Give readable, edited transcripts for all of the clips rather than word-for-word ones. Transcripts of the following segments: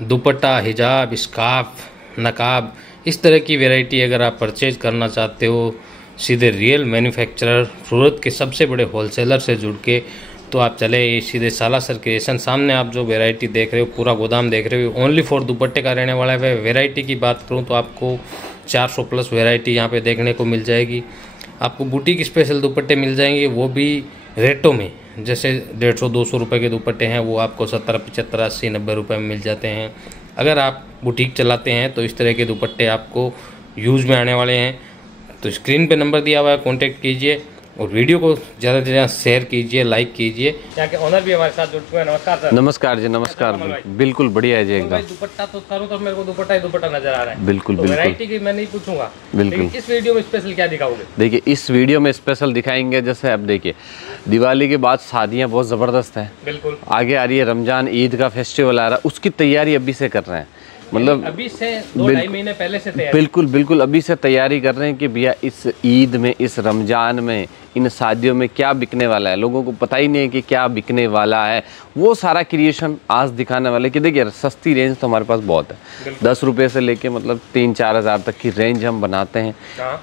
दुपट्टा, हिजाब, स्कार्फ, नकाब, इस तरह की वैरायटी अगर आप परचेज करना चाहते हो सीधे रियल मैन्युफैक्चरर सूरत के सबसे बड़े होलसेलर से जुड़ के, तो आप चले सीधे सालासर क्रिएशन। सामने आप जो वैरायटी देख रहे हो, पूरा गोदाम देख रहे हो, ओनली फॉर दुपट्टे का रहने वाला है। वैरायटी की बात करूँ तो आपको 400 प्लस वैरायटी यहाँ पे देखने को मिल जाएगी। आपको बुटीक स्पेशल दुपट्टे मिल जाएंगे, वो भी रेटों में। जैसे 150-200 रुपये के दुपट्टे हैं वो आपको 70, 75, 80, 90 रुपये में मिल जाते हैं। अगर आप बुटीक चलाते हैं तो इस तरह के दुपट्टे आपको यूज़ में आने वाले हैं। तो स्क्रीन पे नंबर दिया हुआ है, कॉन्टैक्ट कीजिए और वीडियो को ज़्यादा से ज़्यादा शेयर कीजिए, लाइक कीजिए। यहाँ के ऑनर भी हमारे साथ जुड़ चुके हैं। नमस्कार सर। नमस्कार जी, नमस्कार। बिल्कुल बढ़िया है जी एकदम। दुपट्टा तो चारों तरफ मेरे को दुपट्टा ही दुपट्टा नजर आ रहा है। बिल्कुल तो बिल्कुल। वैरायटी की मैं नहीं पूछूंगा, बिल्कुल। लेकिन इस वीडियो में स्पेशल क्या दिखाओगे? देखिए इस वीडियो में स्पेशल दिखाएंगे, जैसे अब देखिए दिवाली के बाद शादियां बहुत ज़बरदस्त हैं। बिल्कुल। आगे आ रही है रमजान, ईद का फेस्टिवल आ रहा है, उसकी तैयारी अभी से कर रहे हैं। मतलब अभी से 2-2.5 महीने पहले से तैयारी। बिल्कुल बिल्कुल, अभी से तैयारी कर रहे हैं कि भैया इस ईद में, इस रमजान में, इन शादियों में क्या बिकने वाला है। लोगों को पता ही नहीं है कि क्या बिकने वाला है, वो सारा क्रिएशन आज दिखाने वाले। कि देखिए सस्ती रेंज तो हमारे पास बहुत है, 10 रुपये से लेके मतलब 3-4 हज़ार तक की रेंज हम बनाते हैं।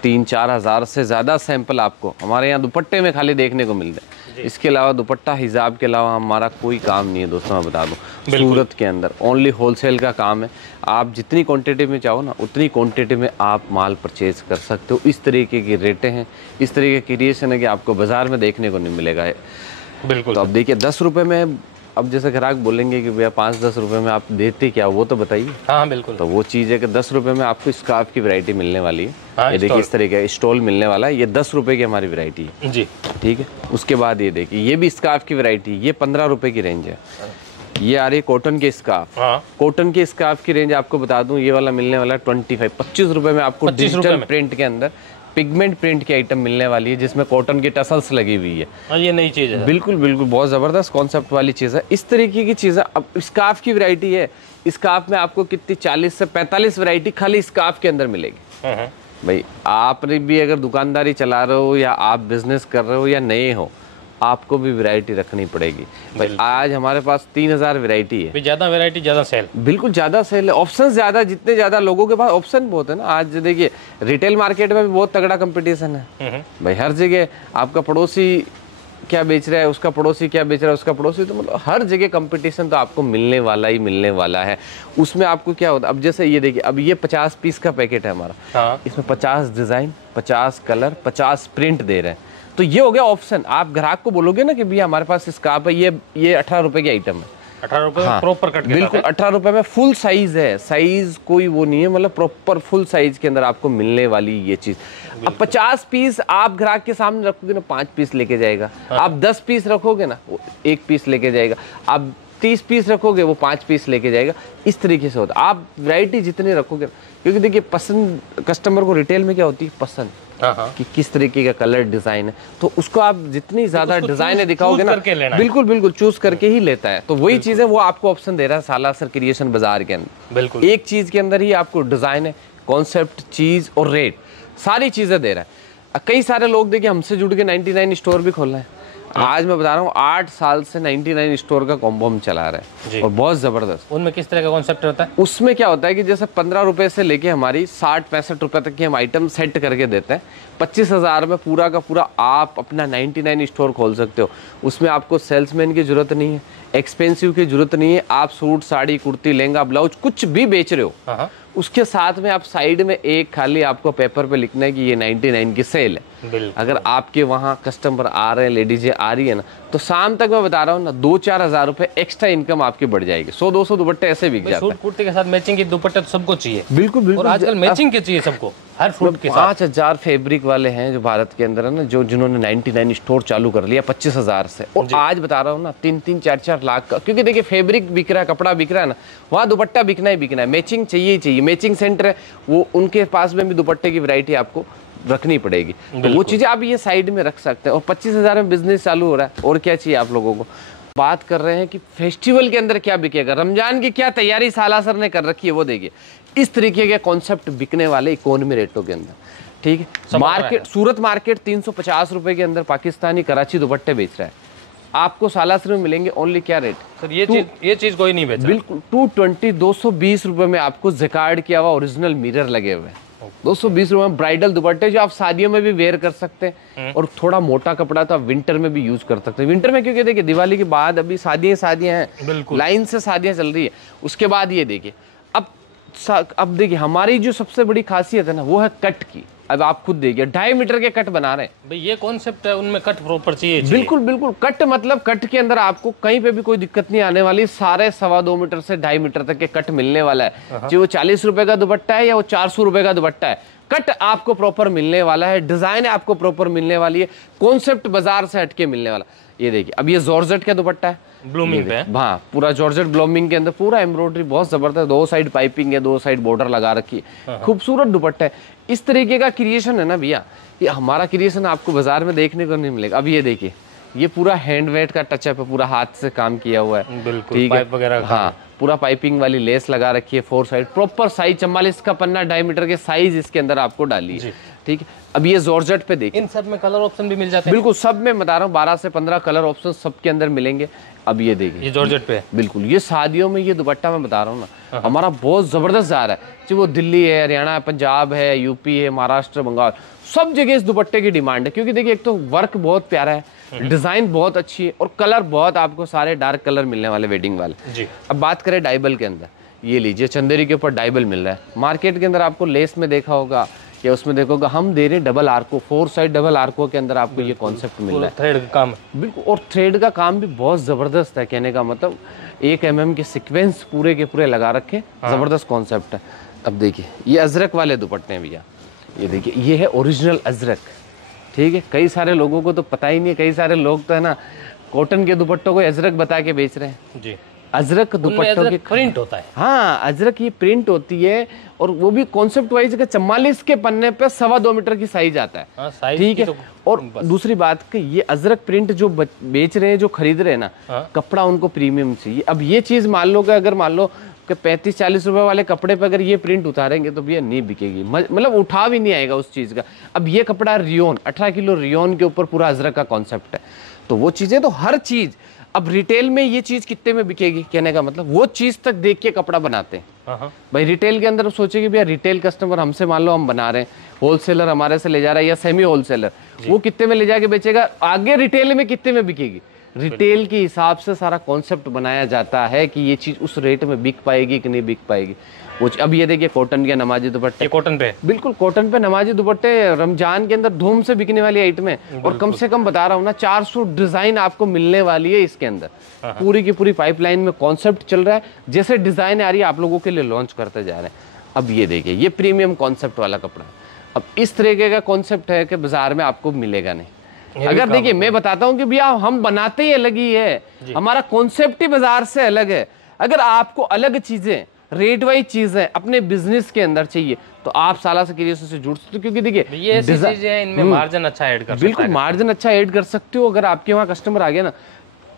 3-4 हज़ार से ज़्यादा सैंपल आपको हमारे यहाँ दुपट्टे में खाली देखने को मिलते हैं। इसके अलावा दुपट्टा हिजाब के अलावा हमारा कोई काम नहीं है दोस्तों। मैं बता दूं सूरत के अंदर ओनली होलसेल का काम है। आप जितनी क्वांटिटी में चाहो ना उतनी क्वांटिटी में आप माल परचेज कर सकते हो। इस तरीके की रेटें हैं, इस तरीके की क्रिएशन है कि आपको बाजार में देखने को नहीं मिलेगा। बिल्कुल। तो अब देखिए 10 रुपये में, अब जैसे ग्राहक बोलेंगे कि भैया 5-10 रुपये में आप देते क्या, वो तो बताइए। हाँ बिल्कुल। तो वो चीज़ है कि 10 रुपये में आपको स्कार्फ की वैरायटी मिलने वाली है। हाँ, ये देखिए इस तरीके का स्टॉल मिलने वाला है। ये 10 रुपये की हमारी वैरायटी है जी, ठीक है। उसके बाद ये देखिए ये भी स्कार्फ की वैरायटी, ये 15 रुपये की रेंज है। ये आ रही है कॉटन के स्कार्फ। हाँ। कॉटन के स्कार्फ की रेंज आपको बता दूं, ये वाला मिलने वाला है 25 रुपये में। आपको डिजिटल प्रिंट के अंदर पिगमेंट प्रिंट की आइटम मिलने वाली है, जिसमें कॉटन की टसल्स लगी हुई है। हाँ, ये नई चीज़ है। बिल्कुल बिल्कुल, बहुत ज़बरदस्त कॉन्सेप्ट वाली चीज़ है। इस तरीके की चीज़ है। अब स्कार्फ की वैरायटी है, स्कार्फ में आपको कितनी 40 से 45 वैरायटी खाली स्कार्फ के अंदर मिलेगी। भाई आपने भी अगर दुकानदारी चला रहे हो या आप बिजनेस कर रहे हो या नए हो, आपको भी वैरायटी रखनी पड़ेगी। भाई आज हमारे पास 3000 वैरायटी है। ज़्यादा वैरायटी ज़्यादा सेल। बिल्कुल ज़्यादा सेल है, ऑप्शन ज़्यादा। जितने ज़्यादा लोगों के पास ऑप्शन बहुत है ना। आज देखिए रिटेल मार्केट में भी बहुत तगड़ा कंपटीशन है भाई। हर जगह आपका पड़ोसी क्या बेच रहा है, उसका पड़ोसी क्या बेच रहा है, उसका पड़ोसी, तो मतलब हर जगह कंपटीशन तो आपको मिलने वाला ही मिलने वाला है। उसमें आपको क्या होता है, अब जैसे ये देखिए, अब ये 50 पीस का पैकेट है हमारा। हाँ। इसमें 50 डिज़ाइन, 50 कलर, 50 प्रिंट दे रहे हैं। तो ये हो गया ऑप्शन। आप ग्राहक को बोलोगे ना कि भैया हमारे पास स्कार्फ है, ये 18 रुपये की आइटम है। 18 रुपये प्रॉपर कट। बिल्कुल 18 रुपये में फुल साइज है। साइज कोई वो नहीं है, मतलब प्रॉपर फुल साइज के अंदर आपको मिलने वाली ये चीज। अब 50 पीस आप ग्राहक के सामने रखोगे ना, 5 पीस लेके जाएगा। आप 10 पीस रखोगे ना, वो 1 पीस लेके जाएगा। आप 30 पीस रखोगे, वो 5 पीस लेके जाएगा। इस तरीके से होता है। आप वैरायटी जितनी रखोगे, क्योंकि देखिए पसंद कस्टमर को रिटेल में क्या होती है, पसंद कि किस तरीके का कलर डिजाइन है। तो उसको आप जितनी ज्यादा डिजाइन दिखाओगे ना, बिल्कुल बिल्कुल चूज करके ही लेता है। तो वही चीज है, वो आपको ऑप्शन दे रहा है सालासर क्रिएशन बाजार के अंदर। बिल्कुल एक चीज के अंदर ही आपको डिजाइन है, कॉन्सेप्ट, चीज और रेट, सारी चीजें दे रहा है। कई सारे लोग देखिए हमसे जुड़ के 99 स्टोर भी खोल रहे हैं। आज मैं बता रहा हूँ 8 साल से 99 स्टोर का कॉम्बो हम चला रहे हैं और बहुत जबरदस्त। उनमें किस तरह का कॉन्सेप्ट होता है? उसमें क्या होता है कि जैसे 15 रुपए से लेके हमारी 60-65 रुपए तक की हम आइटम सेट करके देते हैं। 25,000 में पूरा का पूरा आप अपना 99 स्टोर खोल सकते हो। उसमें आपको सेल्समैन की जरूरत नहीं है, एक्सपेंसिव की जरूरत नहीं है। आप सूट, साड़ी, कुर्ती, लहंगा, ब्लाउज कुछ भी बेच रहे हो, उसके साथ में आप साइड में एक खाली आपको पेपर पे लिखना है कि ये 99 की सेल है। अगर आपके वहाँ कस्टमर आ रहे हैं, लेडीजें आ रही है ना, तो शाम तक मैं बता रहा हूँ ना 2-4 हज़ार रुपए एक्स्ट्रा इनकम आपकी बढ़ जाएगी। 100-200 दुपट्टे ऐसे बिक जाते हैं। सूट कुर्ते के साथ मैचिंग की दुपट्टे तो सबको चाहिए। बिल्कुल बिल्कुल, और आजकल मैचिंग के चाहिए सबको, हर सूट के साथ। 5000 फैब्रिक वाले हैं जो भारत के अंदर है ना, जो जिन्होंने 99 स्टोर चालू कर लिया 25,000 से। और आज बता रहा हूँ ना 3-3, 4-4 लाख का, क्योंकि देखिए फैब्रिक बिक रहा है, कपड़ा बिक रहा है ना, वहाँ दुपट्टा बिकना ही बिकना है। मैचिंग चाहिए ही चाहिए। मैचिंग सेंटर है, वो उनके पास में भी दुपट्टे की वैरायटी आपको रखनी पड़ेगी। तो वो चीजें आप ये साइड में रख सकते हैं। और 25,000 में बिजनेस चालू हो रहा है, और क्या चाहिए आप लोगों को। बात कर रहे हैं कि फेस्टिवल के अंदर क्या बिकेगा, रमजान की क्या तैयारी सालासर ने कर रखी है, वो देखिए। इस तरीके के कॉन्सेप्ट बिकने वाले इकोनॉमी रेटों के अंदर, ठीक है। मार्केट, सूरत मार्केट 350 रुपए के अंदर पाकिस्तानी कराची दुपट्टे बेच रहा है। आपको सालासर में मिलेंगे ओनली क्या रेट सर? ये चीज कोई नहीं बेचा। बिल्कुल 220 220 रुपए में आपको जिकार्ड किया हुआ ओरिजिनल मिरर लगे हुए हैं। 220 रुपए में ब्राइडल दुपट्टे जो आप शादियों में भी वेयर कर सकते हैं, और थोड़ा मोटा कपड़ा तो आप विंटर में भी यूज कर सकते हैं। विंटर में क्योंकि देखिए दिवाली के बाद अभी शादियां हैं, लाइन से शादियां चल रही है। उसके बाद ये देखिए अब देखिए हमारी जो सबसे बड़ी खासियत है ना वो है कट की। अब आप खुद देखिए 2.5 मीटर के कट बना रहे हैं भाई, ये कॉन्सेप्ट है, उनमें कट प्रॉपर चाहिए। बिल्कुल बिल्कुल कट मतलब कट के अंदर आपको कहीं पे भी कोई दिक्कत नहीं आने वाली। सारे 2.25 मीटर से 2.5 मीटर तक के कट मिलने वाला है। चाहे वो 40 रुपए का दुपट्टा है या वो 400 रुपए का दुपट्टा है, कट आपको प्रॉपर मिलने वाला है, डिजाइन आपको प्रॉपर मिलने वाली है, कॉन्सेप्ट बाजार से हटके मिलने वाला। ये देखिए अब ये जॉर्जेट का दुपट्टा है, ब्लूमिंग पे। हाँ पूरा जॉर्जेट ब्लूमिंग के अंदर पूरा एम्ब्रॉयडरी बहुत जबरदस्त, 2 साइड पाइपिंग है, 2 साइड बॉर्डर लगा रखी है, खूबसूरत दुपट्टा है। इस तरीके का क्रिएशन है ना भैया, ये हमारा क्रिएशन आपको बाजार में देखने को नहीं मिलेगा। अब ये देखिए ये पूरा हैंडमेड का टचअप है, पूरा हाथ से काम किया हुआ है, बिल्कुल पाइप वगैरह, हाँ पूरा पाइपिंग वाली लेस लगा रखी है, 4 साइड प्रॉपर साइज 44 का पन्ना 2.5 मीटर के साइज इसके अंदर आपको डाली है। ठीक है, अब ये जॉर्जेट पे देखिए, इन सब में कलर ऑप्शन भी मिल जाते हैं। बिल्कुल सब में बता रहा हूँ 12 से 15 कलर ऑप्शन सबके अंदर मिलेंगे। अब ये देखिए ये जॉर्जेट पे बिल्कुल, ये शादियों में ये दुपट्टा मैं बता रहा हूँ ना हमारा बहुत जबरदस्त जा रहा है। चाहे वो दिल्ली है, हरियाणा है, पंजाब है, यूपी है, महाराष्ट्र, बंगाल, सब जगह इस दुपट्टे की डिमांड है। क्योंकि देखिए एक तो वर्क बहुत प्यारा है, डिजाइन बहुत अच्छी है, और कलर बहुत आपको सारे डार्क कलर मिलने वाले वेडिंग वाले जी। अब बात करें डाइबल के अंदर, ये लीजिए चंदेरी के ऊपर डाइबल मिल रहा है। मार्केट के अंदर आपको लेस में देखा होगा या उसमें देखोगे हम दे रहे हैं डबल आर्को, 4 साइड डबल आर्को के अंदर आपको ये कॉन्सेप्ट मिल रहा है। थ्रेड का काम बिल्कुल, और थ्रेड का काम भी बहुत जबरदस्त है। कहने का मतलब 1 mm के सीक्वेंस पूरे के पूरे लगा रखे, जबरदस्त कॉन्सेप्ट है। अब देखिए ये अजरक वाले दुपट्टे हैं भैया, ये देखिए ये है ओरिजिनल अजरक। ठीक है, कई सारे लोगों को तो पता ही नहीं है, कई सारे लोग तो है ना कॉटन के दुपट्टों को अजरक बता के बेच रहे हैं जी। अजरक दुपट्टों की प्रिंट होता है, हाँ अजरक की प्रिंट होती है, और वो भी कॉन्सेप्ट वाइज का 44 के पन्ने पे 2.25 मीटर की साइज आता है। ठीक है, और दूसरी बात कि ये अजरक प्रिंट जो बेच रहे हैं, जो खरीद रहे हैं ना, कपड़ा उनको प्रीमियम चाहिए। अब ये चीज मान लो कि अगर मान लो कि 35-40 रुपए वाले कपड़े पे अगर ये प्रिंट उतारेंगे तो भैया नहीं बिकेगी, मतलब उठा भी नहीं आएगा उस चीज का। अब ये कपड़ा रियोन 18 किलो रियोन के ऊपर पूरा अजरक का कॉन्सेप्ट है, तो वो चीजें तो हर चीज। अब रिटेल में ये चीज कितने में बिकेगी, कहने का मतलब वो चीज तक देख के कपड़ा बनाते हैं भाई। रिटेल के अंदर सोचेगी भैया रिटेल कस्टमर हमसे मान लो हम बना रहे हैं, होलसेलर हमारे से ले जा रहा है या सेमी होलसेलर, वो कितने में ले जाके बेचेगा, आगे रिटेल में कितने में बिकेगी। रिटेल के हिसाब से सारा कॉन्सेप्ट बनाया जाता है कि ये चीज उस रेट में बिक पाएगी कि नहीं बिक पाएगी। वो अब ये देखिए कॉटन के नमाजी दुपट्टे, कॉटन पे बिल्कुल कॉटन पे नमाजी दुपट्टे रमजान के अंदर धूम से बिकने वाली आइटम है, और कम से कम बता रहा हूँ ना 400 डिजाइन आपको मिलने वाली है इसके अंदर। पूरी की पूरी पाइपलाइन में कॉन्सेप्ट चल रहा है, जैसे डिजाइन आ रही है आप लोगों के लिए लॉन्च करते जा रहे हैं। अब ये देखिए ये प्रीमियम कॉन्सेप्ट वाला कपड़ा, अब इस तरीके का कॉन्सेप्ट है कि बाजार में आपको मिलेगा नहीं। अगर देखिए मैं बताता हूँ कि भैया हम बनाते ही अलग ही है, हमारा कॉन्सेप्ट ही बाजार से अलग है। अगर आपको अलग चीजें रेट वाइज चीजें अपने बिजनेस के अंदर चाहिए तो आप सालासर क्रिएशन से जुड़ सकते हो, क्योंकि देखिए ये ऐसी चीजें हैं इनमें मार्जिन अच्छा ऐड कर सकते हो। बिल्कुल मार्जिन अच्छा ऐड कर सकते हो। अगर आपके वहाँ कस्टमर आ गया ना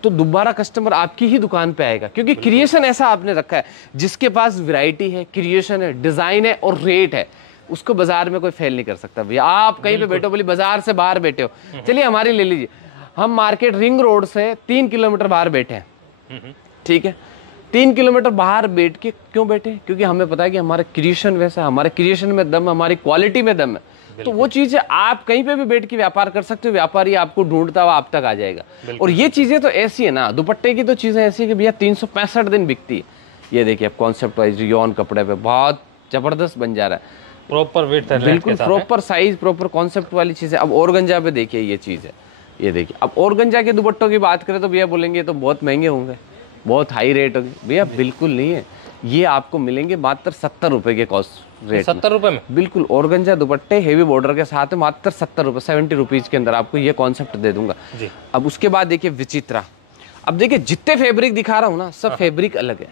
तो दोबारा कस्टमर आपकी ही दुकान पे आएगा, क्योंकि क्रिएशन ऐसा आपने रखा है जिसके पास वैरायटी है, क्रिएशन है, डिजाइन है और रेट है, उसको बाजार में कोई फेल नहीं कर सकता भैया। आप कहीं पे बैठो, बोली बाजार से बाहर बैठे हो, चलिए हमारी ले लीजिए, हम मार्केट रिंग रोड से 3 किलोमीटर बाहर बैठे हैं। ठीक है, 3 किलोमीटर बाहर बैठ के क्यों बैठे, क्योंकि हमें पता है कि हमारा क्रिएशन वैसा, हमारे क्रिएशन में दम, हमारी क्वालिटी में दम है। तो वो चीजें आप कहीं पे भी बैठ के व्यापार कर सकते हो, व्यापारी आपको ढूंढता हुआ आप तक आ जाएगा। और ये चीजें तो ऐसी है ना, दुपट्टे की तो चीजें ऐसी है कि भैया 365 दिन बिकती है। ये देखिए अब कॉन्सेप्ट वाइज रियोन कपड़े पे बहुत जबरदस्त बन जा रहा है, प्रॉपर विड्थ है, बिल्कुल प्रॉपर साइज, प्रॉपर कॉन्सेप्ट वाली चीज है। अब ऑर्गेंजा पे देखिए ये चीज है, ये देखिए अब ऑर्गेंजा के दुपट्टों की बात करें तो भैया बोलेंगे तो बहुत महंगे होंगे, बहुत हाई रेट होगी। भैया बिल्कुल नहीं है, ये आपको मिलेंगे मात्र 70 रुपए के कॉस्ट रेट, 70 रुपए में बिल्कुल ऑर्गेंजा दुपट्टे हेवी बॉर्डर के साथ में मात्र 70 रुपए, 70 रुपीज के अंदर आपको ये कॉन्सेप्ट दे दूंगा जी। अब उसके बाद देखिए विचित्रा, अब देखिए जितने फैब्रिक दिखा रहा हूँ ना सब फैब्रिक अलग है,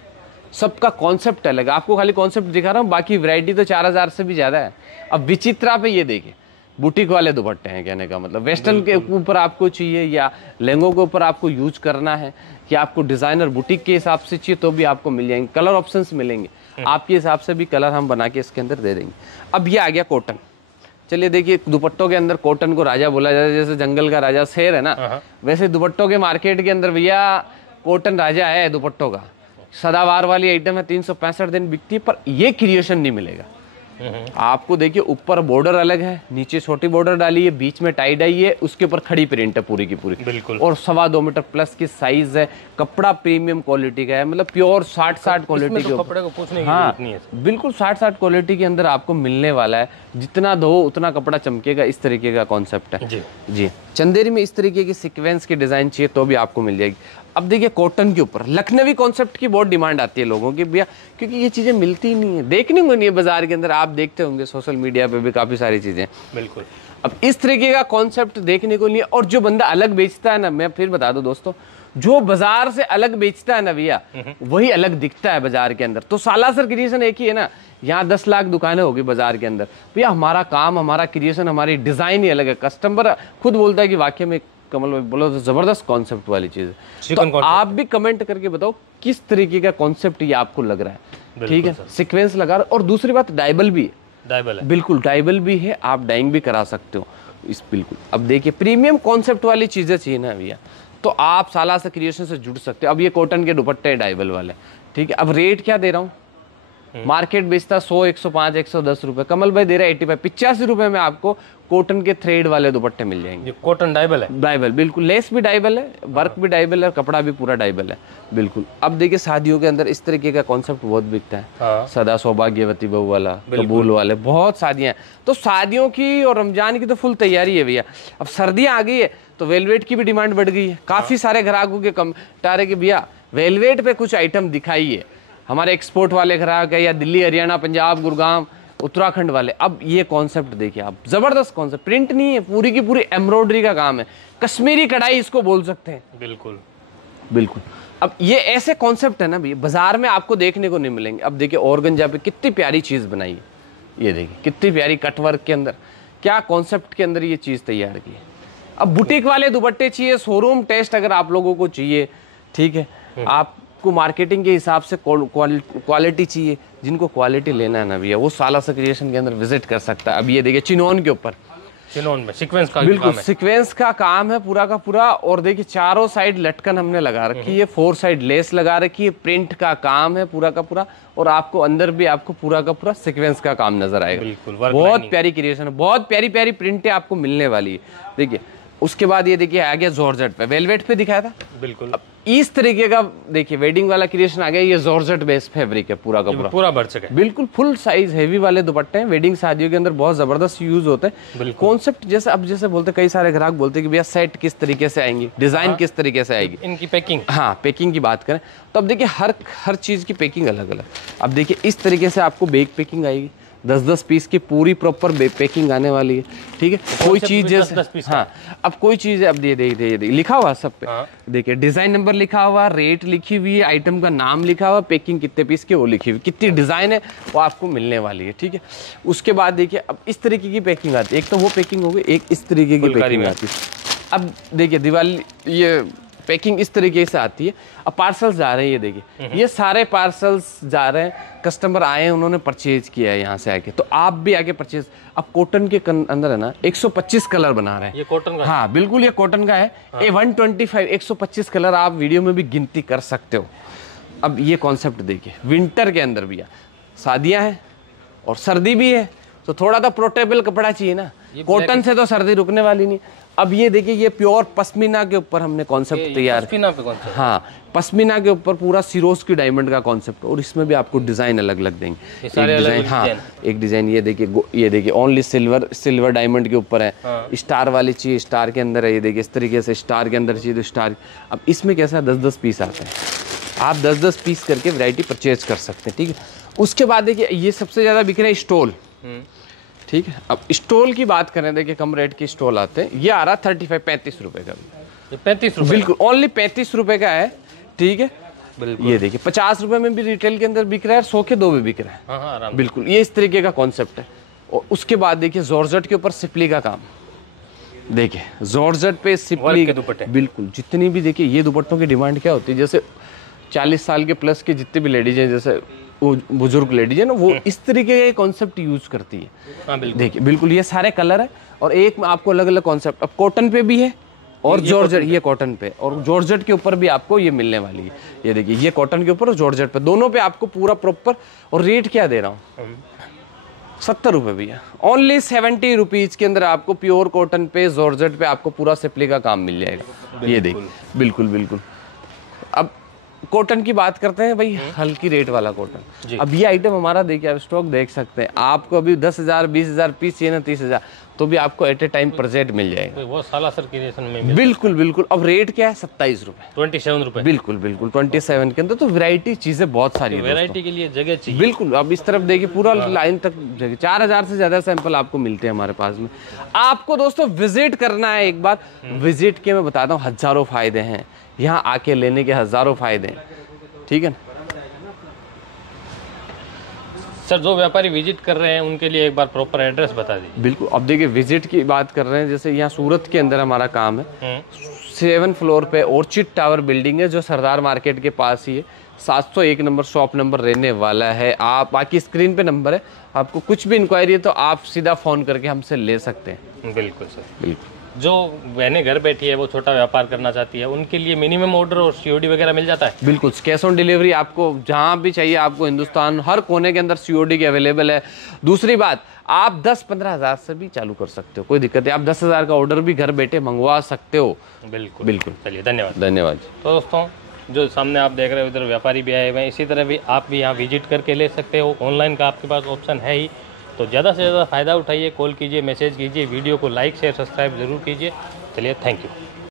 सबका कॉन्सेप्ट अलग है। आपको खाली कॉन्सेप्ट दिखा रहा हूँ, बाकी वैरायटी तो 4000 से भी ज्यादा है। अब विचित्रा पे ये देखिए बुटीक वाले दुपट्टे हैं, कहने का मतलब वेस्टर्न के ऊपर आपको चाहिए या लहंगों के ऊपर आपको यूज करना है कि आपको डिजाइनर बुटीक के हिसाब से चाहिए तो भी आपको मिल जाएंगे, कलर ऑप्शंस मिलेंगे आपके हिसाब से भी, कलर हम बना के इसके अंदर दे देंगे। अब ये आ गया कॉटन, चलिए देखिए, दुपट्टों के अंदर कॉटन को राजा बोला जाता है, जैसे जंगल का राजा शेर है ना, वैसे दुपट्टों के मार्केट के अंदर भैया कॉटन राजा है दुपट्टों का। सदाबहार वाली आइटम है, 365 दिन बिकती है, पर ये क्रिएशन नहीं मिलेगा आपको। देखिए ऊपर बॉर्डर अलग है, नीचे छोटी बॉर्डर डाली है, बीच में टाई डाई है, उसके ऊपर खड़ी प्रिंट है पूरी की पूरी, बिल्कुल। और 2.25 मीटर प्लस की साइज है, कपड़ा प्रीमियम क्वालिटी का है, मतलब प्योर 60 क्वालिटी के कपड़े को पूछने की हाँ जरूरत नहीं है। बिल्कुल 60 क्वालिटी के अंदर आपको मिलने वाला है, जितना धो उतना कपड़ा चमकेगा, इस तरीके का कॉन्सेप्ट है जी। चंदेरी में इस तरीके की सीक्वेंस की डिजाइन चाहिए तो भी आपको मिल जाएगी। अब देखिए कॉटन के ऊपर लखनवी कॉन्सेप्ट की बहुत डिमांड आती है लोगों की भैया, क्योंकि ये चीजें मिलती ही नहीं है, देखने को नहीं है बाजार के अंदर। आप देखते होंगे सोशल मीडिया पे भी काफी सारी चीजें, बिल्कुल। अब इस तरीके का कॉन्सेप्ट देखने को नहीं है। और जो बंदा अलग बेचता है ना, मैं फिर बता दूं दोस्तों, जो बाजार से अलग बेचता है ना भैया, वही अलग दिखता है बाजार के अंदर। तो सालासर क्रिएशन एक ही है ना, यहाँ 10 लाख दुकानें होगी बाजार के अंदर, भैया हमारा काम, हमारा क्रिएशन, हमारी डिजाइन ही अलग है। कस्टमर खुद बोलता है कि वाकई में कमल भाई बोलो तो जबरदस्त कॉन्सेप्ट वाली चीज है। तो आप भी कमेंट करके बताओ किस तरीके का कॉन्सेप्ट ये आपको लग रहा है, ठीक है। सीक्वेंस लगा रहा, और दूसरी बात डाइबल भी है, डाइबल है, बिल्कुल डाइबल भी है, आप डाइंग भी करा सकते हो इस, बिल्कुल। अब देखिए प्रीमियम कॉन्सेप्ट वाली चीजें चाहिए ना भैया, तो आप सालासर क्रिएशन से जुड़ सकते हो। अब ये कॉटन के दुपट्टे हैं डाइबल वाले, ठीक है। अब रेट क्या दे रहा हूँ, मार्केट बेचता 100, 105, 110 रुपए, कमल भाई दे रहा है 85, 85 रुपए में आपको कॉटन के थ्रेड वाले दुपट्टे मिल जाएंगे। ये कॉटन डाइबल है, डाइबल बिल्कुल, लेस भी डाइबल है, वर्क भी डाइबल है, कपड़ा भी पूरा डाइबल है, बिल्कुल। अब देखिए शादियों के अंदर इस तरीके का कॉन्सेप्ट बहुत बिकता है, सदा सौभाग्यवती बहू वाला, कबूल वाले, बहुत शादियां हैं। तो शादियों की और रमजान की तो फुल तैयारी है भैया। अब सर्दियां आ गई है तो वेलवेट की भी डिमांड बढ़ गई है। काफी सारे ग्राहकों के कमेंट कि भैया वेलवेट पे कुछ आइटम दिखाइए, हमारे एक्सपोर्ट वाले ग्राहक है, या दिल्ली, हरियाणा, पंजाब, गुड़गांव, उत्तराखंड वाले। अब ये कॉन्सेप्ट देखिए आप, जबरदस्त कॉन्सेप्ट, प्रिंट नहीं है, पूरी की पूरी एम्ब्रॉयडरी का काम है, कश्मीरी कढ़ाई इसको बोल सकते हैं, बिल्कुल बिल्कुल। अब ये ऐसे कॉन्सेप्ट है ना भैया, बाजार में आपको देखने को नहीं मिलेंगे। अब देखिए ऑर्गेन्जा पे कितनी प्यारी चीज बनाई है, ये देखिए कितनी प्यारी कटवर्क के अंदर, क्या कॉन्सेप्ट के अंदर ये चीज तैयार की है। अब बुटीक वाले दुपट्टे चाहिए, शोरूम टेस्ट अगर आप लोगों को चाहिए, ठीक है, आपको मार्केटिंग के हिसाब से क्वालिटी चाहिए, जिनको क्वालिटी लेना है ना भैया, वो सालासर क्रिएशन के अंदर विजिट कर सकता है। अब ये देखिए चिनोन के ऊपर, चिनोन में सीक्वेंस का बिल्कुल काम है, सीक्वेंस का काम है पूरा का पूरा। और देखिए चारों साइड लटकन हमने लगा रखी है, 4 साइड लेस लगा रखी है, प्रिंट का काम है पूरा का पूरा, और आपको अंदर भी आपको पूरा का पूरा सीक्वेंस का काम नजर आएगा, बिल्कुल। बहुत प्यारी क्रिएशन है, बहुत प्यारी प्यारी प्रिंटें आपको मिलने वाली है। देखिए उसके बाद ये देखिए आ गया जॉर्जेट पे, वेलवेट पे दिखाया था, बिल्कुल। अब इस तरीके का देखिए वेडिंग वाला क्रिएशन आ गया, ये जॉर्जेट बेस फैब्रिक है पूरा का पूरा बढ़ सके, बिल्कुल फुल साइज हेवी वाले दुपट्टे हैं, वेडिंग शादियों के अंदर बहुत जबरदस्त यूज होते हैं कॉन्सेप्ट। जैसे अब जैसे बोलते कई सारे ग्राहक बोलते कि भैया सेट किस तरीके से आएंगी, डिजाइन किस तरीके से आएगी, इनकी पैकिंग, हाँ पैकिंग की बात करें तो अब देखिए हर चीज की पैकिंग अलग अलग। अब देखिए इस तरीके से आपको बैग पैकिंग आएगी, 10-10 पीस की पूरी प्रॉपर पैकिंग आने वाली है, ठीक है। कोई चीज जैसे हाँ, अब कोई चीज अब दे लिखा हुआ सब पे, देखिए डिजाइन नंबर लिखा हुआ, रेट लिखी हुई है, आइटम का नाम लिखा हुआ, पैकिंग कितने पीस की वो लिखी हुई, कितनी डिजाइन है वो आपको मिलने वाली है, ठीक है। उसके बाद देखिए अब इस तरीके की पैकिंग आती है, एक तो वो पैकिंग हो गई, एक इस तरीके की पैकिंग आती है। अब देखिए दिवाली ये पैकिंग इस तरीके से आती है। अब पार्सल्स जा रहे हैं, ये देखिए ये सारे पार्सल्स जा रहे हैं, कस्टमर आए हैं, उन्होंने परचेज किया है यहाँ से आके, तो आप भी आके परचेज। अब कॉटन के अंदर है ना 125 कलर बना रहे हैं, ये कॉटन का, हाँ बिल्कुल ये कॉटन का है, ये 125 125 कलर आप वीडियो में भी गिनती कर सकते हो। अब ये कॉन्सेप्ट देखिए, विंटर के अंदर भी शादियां हैं और सर्दी भी है, तो थोड़ा तो पोर्टेबल कपड़ा चाहिए ना, कॉटन से तो सर्दी रुकने वाली नहीं। अब ये देखिए ये प्योर पश्मीना के ऊपर हमने कॉन्सेप्ट तैयार, हाँ पश्मीना के ऊपर पूरा सिरोज की डायमंड का कॉन्सेप्ट, और इसमें भी आपको डिजाइन अलग अलग देंगे, एक डिजाइन, हाँ एक डिजाइन ये देखिए ओनली सिल्वर डायमंड के ऊपर है, स्टार वाली चाहिए स्टार के अंदर है, ये देखिए इस तरीके से स्टार के अंदर चाहिए तो स्टार। अब इसमें कैसा 10-10 पीस आते हैं, आप 10-10 पीस करके वैरायटी परचेज कर सकते हैं, ठीक है। उसके बाद देखिए ये सबसे ज्यादा बिक रहे हैं स्टोल, ठीक है। अब स्टोल की बात करें, देखिए कम रेट के स्टोल आते हैं, ये आ रहा 35-35 रुपए का, 35 रुपए, बिल्कुल ओनली 35 रुपए का है, ठीक है। ये देखिए 50 रुपए में भी रिटेल के अंदर बिक रहा है, 100 के 2 भी बिक रहा है, बिल्कुल ये इस तरीके का कॉन्सेप्ट है। और उसके बाद देखिए जॉर्जेट के ऊपर सिपली का काम, देखिए जॉर्जेट पे सिपली के दुपट्टे, बिल्कुल जितनी भी देखिए ये दुपट्टों की डिमांड क्या होती है, जैसे 40 साल के प्लस के जितने भी लेडीज हैं, जैसे बुजुर्ग लेडीज है ना, वो इस तरीके के कॉन्सेप्ट यूज करती है। हाँ बिल्कुल। देखिए बिल्कुल ये सारे कलर है और एक में आपको अलग अलग कॉन्सेप्ट, अब कॉटन पे भी है और जॉर्जेट, ये कॉटन पे और जॉर्जेट के ऊपर भी आपको ये मिलने वाली है। ये देखिए ये कॉटन के ऊपर और जॉर्जेट पे, दोनों पे आपको पूरा प्रॉपर। और रेट क्या दे रहा हूँ, 70 रुपये भैया, ओनली 70 रुपीज के अंदर आपको प्योर कॉटन पे जॉर्जेट पे आपको पूरा सिपली का काम मिल जाएगा। ये देखिए बिल्कुल बिल्कुल। अब कॉटन की बात करते हैं भाई, हल्की रेट वाला कॉटन। अब ये आइटम हमारा देखिए, आप स्टॉक देख सकते हैं, आपको अभी 10,000 20,000 पीस चाहिए ना, 30,000, तो भी आपको एट ए टाइम प्रेजेंट मिल जाएगा। वो साला सर्कुलेशन में बिल्कुल बिल्कुल। अब रेट क्या है, 27 रुपए, 27 रुपए। बिल्कुल बिल्कुल 27 के अंदर। तो वैरायटी चीजें बहुत सारी है, वैरायटी के लिए जगह चाहिए। बिल्कुल। अब इस तरफ देखिए पूरा लाइन तक जगह, 4000 से ज्यादा सैंपल आपको मिलते हैं हमारे पास में। आपको दोस्तों विजिट करना है एक बार, विजिट के मैं बताता हूँ हजारों फायदे हैं, यहाँ आके लेने के हजारों फायदे हैं, ठीक है ना। सर जो व्यापारी विजिट कर रहे हैं उनके लिए एक बार प्रॉपर एड्रेस बता दीजिए। बिल्कुल। अब देखिए विजिट की बात कर रहे हैं, जैसे यहाँ सूरत के अंदर हमारा काम है, 7 फ्लोर पे ऑर्चिड टावर बिल्डिंग है जो सरदार मार्केट के पास ही है, 701 नंबर शॉप नंबर रहने वाला है। आप बाकी स्क्रीन पे नंबर है, आपको कुछ भी इंक्वायरी है तो आप सीधा फोन करके हमसे ले सकते हैं। बिल्कुल सर, बिल्कुल। जो बहनें घर बैठी है वो छोटा व्यापार करना चाहती है उनके लिए मिनिमम ऑर्डर और सीओडी वगैरह मिल जाता है। बिल्कुल, कैश ऑन डिलीवरी आपको जहां भी चाहिए, आपको हिंदुस्तान हर कोने के अंदर सीओडी की अवेलेबल है। दूसरी बात, आप 10-15 हज़ार से भी चालू कर सकते हो, कोई दिक्कत नहीं। आप 10,000 का ऑर्डर भी घर बैठे मंगवा सकते हो। बिल्कुल बिल्कुल। चलिए धन्यवाद। धन्यवाद। तो दोस्तों जो सामने आप देख रहे हो इधर व्यापारी भी आए हुए हैं, इसी तरह भी आप भी यहाँ विजिट करके ले सकते हो। ऑनलाइन का आपके पास ऑप्शन है ही, तो ज़्यादा से ज़्यादा फ़ायदा उठाइए, कॉल कीजिए, मैसेज कीजिए, वीडियो को लाइक शेयर सब्सक्राइब जरूर कीजिए। चलिए थैंक यू।